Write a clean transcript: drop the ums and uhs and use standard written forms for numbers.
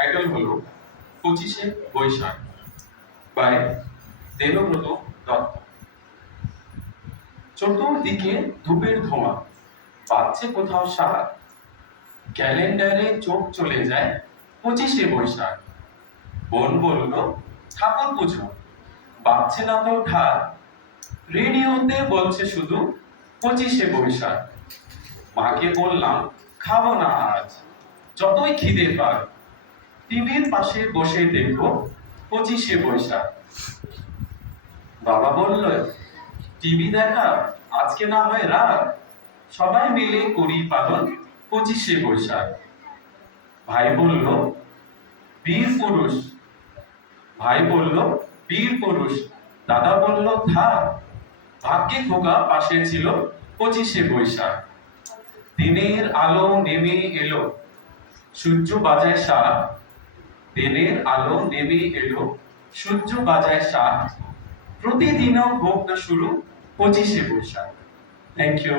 Title হলো 25শে Boishakh by Debabrata Dutta. চতুর্দিকে ধূপের ধোঁয়া, বাজছে কোথাও শাক, ক্যালেন্ডারে চোখ চলে যায় 25শে বৈশাখ। বোন বলল ঠাকুর পুজো, বাজছে না তো ঢাক, রেডিওতে বলছে শুধু 25শে বৈশাখ। মাকে বললাম খাবো না আজ, যতই খিদে পাক, টিভির পাশে বসে দেখবো 25শে বৈশাখ। বাবা বলল টিভি দেখা আজকে না হয় রাত, সবাই মিলে করি পালন 25শে বৈশাখ। ভাই বলল বীর পুরুষ, ভাই বলল বীর পুরুষ, দাদা বলল থাক, ভাগ্যে খোকা পাশে ছিল 25শে বৈশাখ। দিনের আলো নেমে এলো, সূর্য বাজায় সাত, দিনের আলো নেমে এলো, সূর্য বাজায় সাত, প্রতিদিনও হোক না শুরু 25শে বৈশাখ। Thank you.